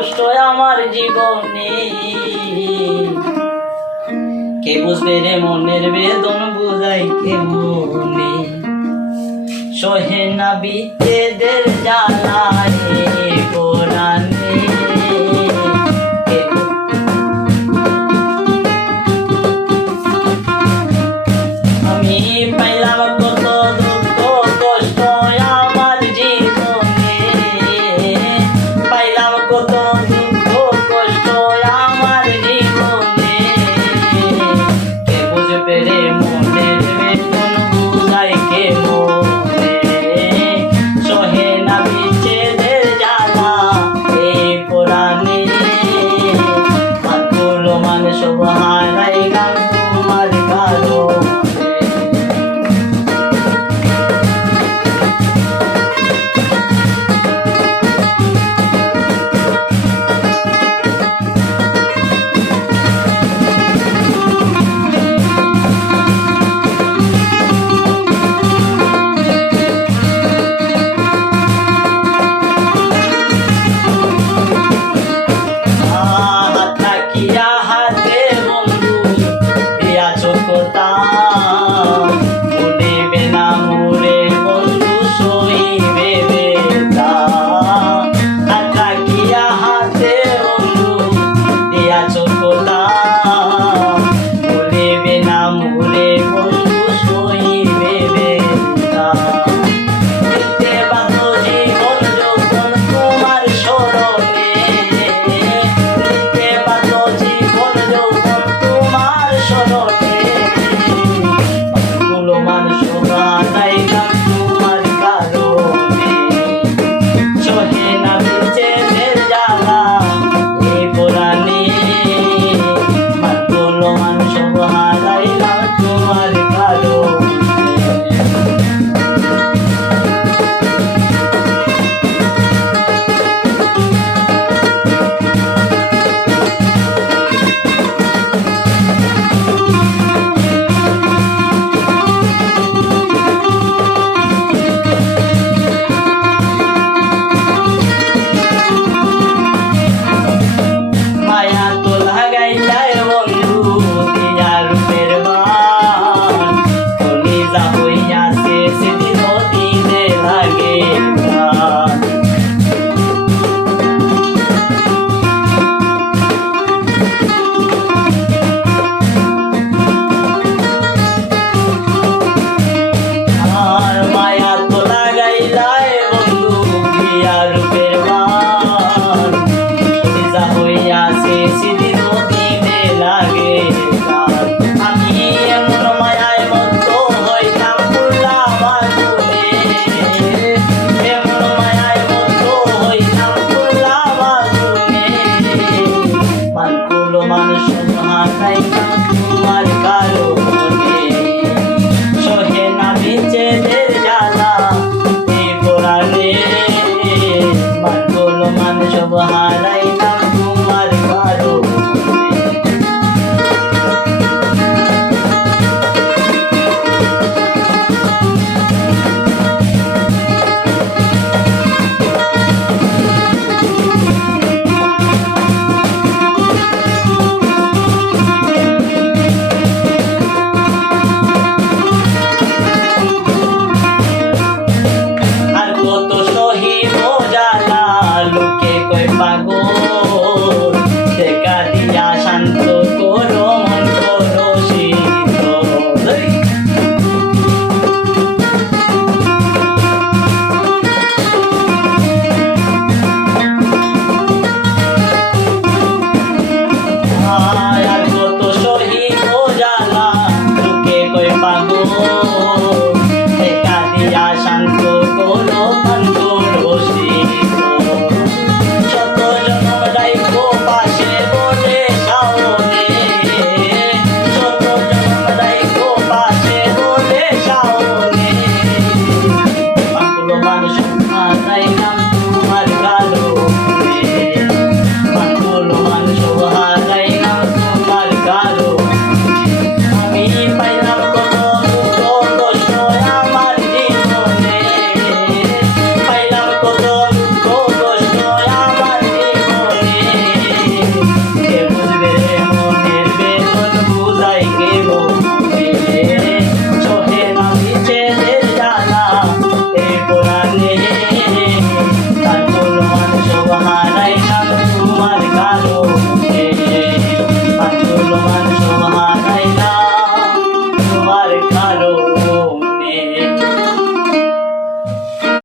কষ্ট আমার জীবনে। কে বুঝবে রে মনের বেদন বুঝাই কে মনে, সহে না বিচ্ছেদের জ্বালায় কোরআনে। আমি পাইলাম কত দুঃখ কষ্ট আমার জীবনে, পাইলাম কত দুঃখ কষ্ট আমার জীবনে। কে বুঝবে রে মনের বেদন বুঝাই কে মনে, সহে না বিচ্ছেদের জ্বালা এই কোরআনে। মাতগুলো মানে সব হারাই গান তোমার কারণে। তোমার কারণে সহে না বিচ্ছেদের জ্বালা এই কোরআনে। মানগুলো মান সব হারাইলাম।